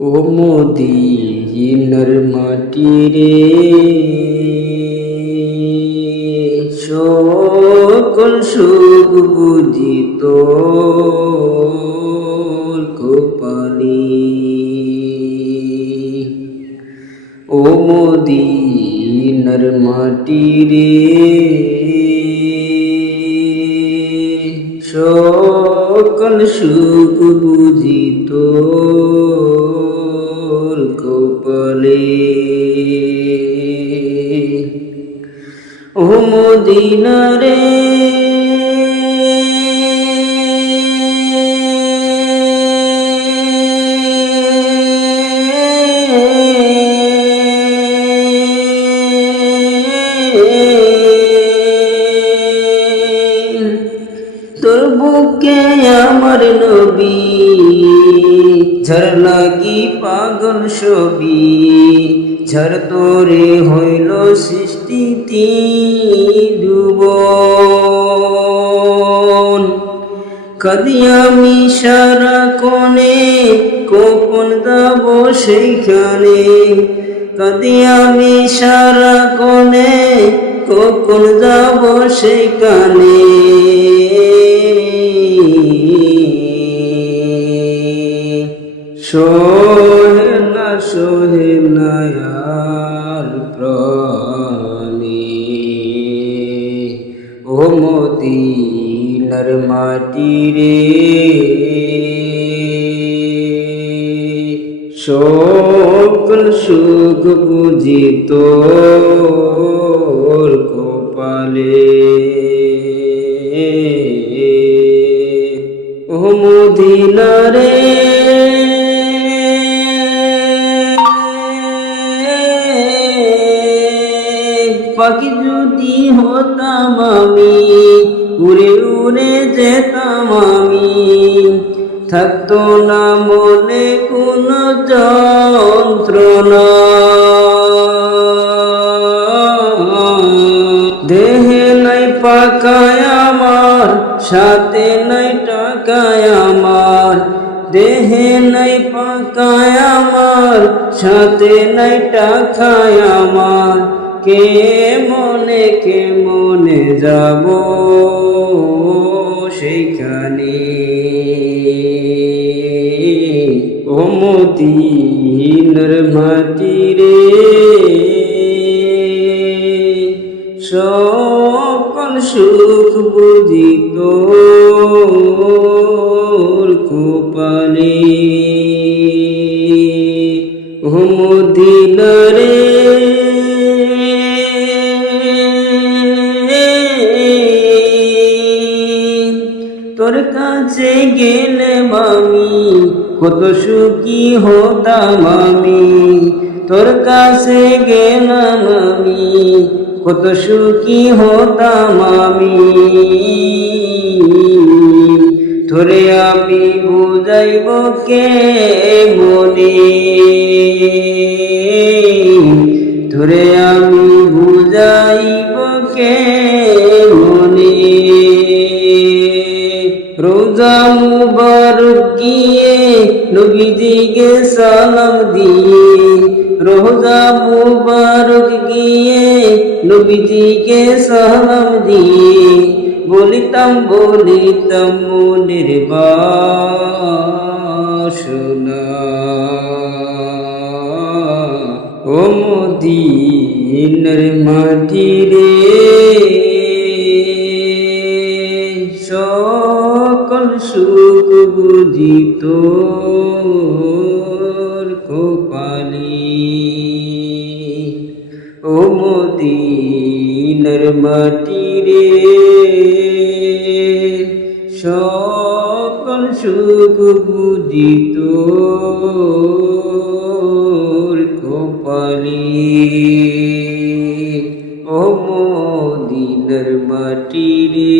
ও মদিনার মাটি রে, সকল সুখ বুঝি তোর কপালে। ও মদিনার মাটি রে, সকল সুখ বুঝি তোর কপালে। ও মদিনা রে, তোর বুকে আমার নবী, ঝড় লাগি পাগল ছবি, ঝড় তোরে হইল সৃষ্টিতে ডুবন। কাঁদি আমি সারা কোণে, কখন যাব সেইখানে। কাঁদি আমি সারা কোণে, কখন যাব সেইখানে। সোহে না আর প্রাণে। ও মদিনার মাটি রে, সকল সুখ বুঝি তোর কপালে। ও মদিনা রে, পাখি যদি হতাম আমি, উড়ে উড়ে যেতাম আমি। থাকতো না মনে কোনো যন্ত্রণা। দেহে নাই পাকায় আমার, সাথে নাই টাকায় আমার। দেহে নাই পাকায় আমার, সাথে নাই টাকায় আমার। কে মনে যাব সেইখানে। ও মদিনার মাটি রে, সকল সুখ বুঝি তোর কপালে। ও মদিনা রে, তোর কাছে গেলে আমি কত সুখী হতাম আমি। তোর কাছে গেলাম আমি, কত সুখী হতাম আমি। তোরে আমি বুঝাইব কে মনে, তোরে আমি বুঝাইব কে মনে। রোজা মুবারক গিয়ে নবীজিকে সালাম দিয়ে। রোজা মুবারক গিয়ে নবীজিকে সালাম দিয়ে। বলিতাম মনের বাসনা। ও মদিনার মাটি রে, সকল সুখ বুঝি তোর কপালে। ও মদিনার মাটি রে, সকল সুখ বুঝি তোর কপালে। ও মদিনার মাটি রে,